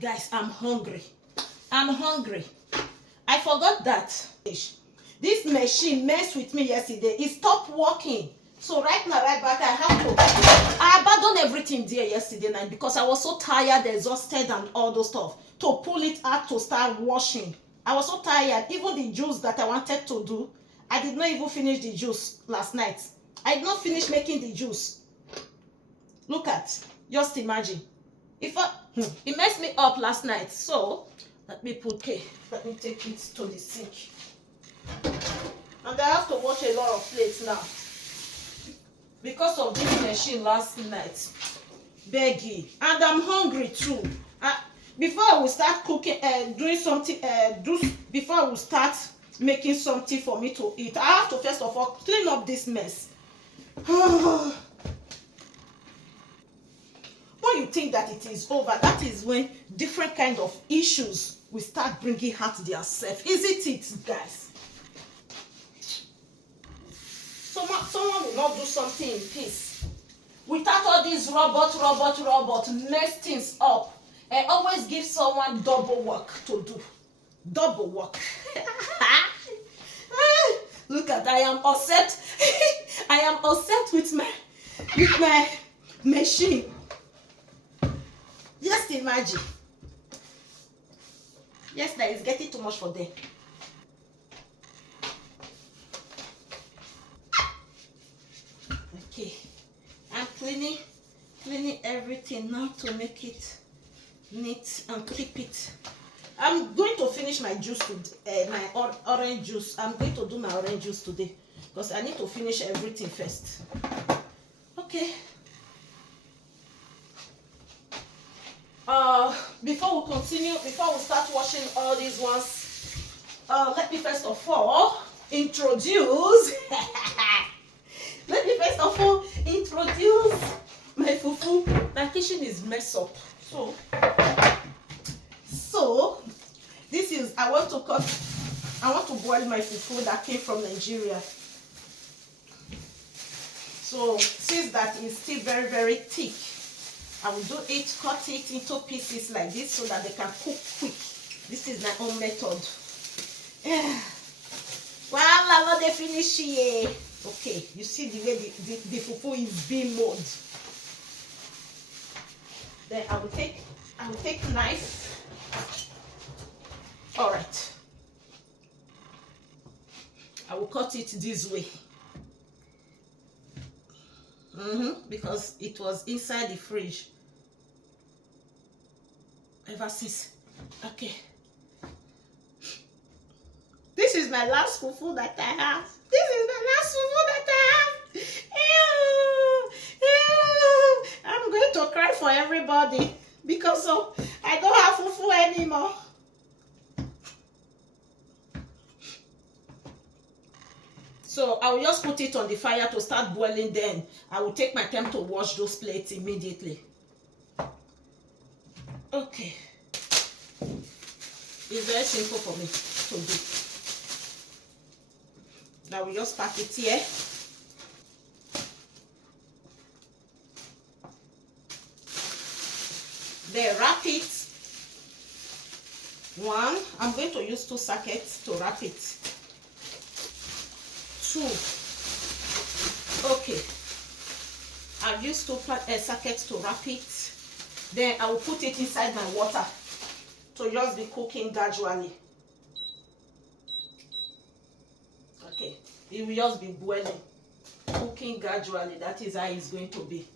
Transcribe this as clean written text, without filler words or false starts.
Guys, I'm hungry. I'm hungry. I forgot that this machine messed with me yesterday. It stopped working. So right now, right back, I abandoned everything there yesterday night because I was so tired, exhausted, and all those stuff. To pull it out to start washing. I was so tired. Even the juice that I wanted to do, I did not even finish the juice last night. I did not finish making the juice. Look at, just imagine. It messed me up last night. So let me take it to the sink. And I have to wash a lot of plates now because of this machine last night. Begging, and I'm hungry too. Before I will start cooking, doing something, before I will start making something for me to eat, I have to first of all clean up this mess. When you think that it is over, that is when different kind of issues will start bringing out their self. Isn't it, guys? Someone will not do something in peace without all these robot mess things up, and always give someone double work to do. Double work. Look at, I am upset. I am upset with my machine. Just imagine. Yes, that is getting too much for them. Okay, I'm cleaning everything now to make it neat and keep it. I'm going to finish my juice today, my orange juice. I'm going to do my orange juice today because I need to finish everything first. Okay. Before we continue, before we start washing all these ones, let me first of all introduce. Let me first of all introduce my fufu. My kitchen is messed up. So this is, I want to boil my fufu that came from Nigeria. So since that is still very, very thick, I will cut it into pieces like this so that they can cook quick. This is my own method. Well, I'm not the finish here. Okay, you see the way the fufu is being molded. Then I will take knife. All right. I will cut it this way. Because it was inside the fridge ever since. Okay. This is my last fufu that I have. This is my last fufu that I have. Ew. I'm going to cry for everybody because I don't have fufu anymore. So I will just put it on the fire to start boiling. Then I will take my time to wash those plates immediately. Okay. It's very simple for me to do. Now we just pack it here. Then wrap it. One, I'm going to use 2 sackets to wrap it. 2. Okay. I've used 2 sackets to wrap it. Then I will put it inside my water to just be cooking gradually. Okay. It will just be boiling, cooking gradually. That is how it's going to be.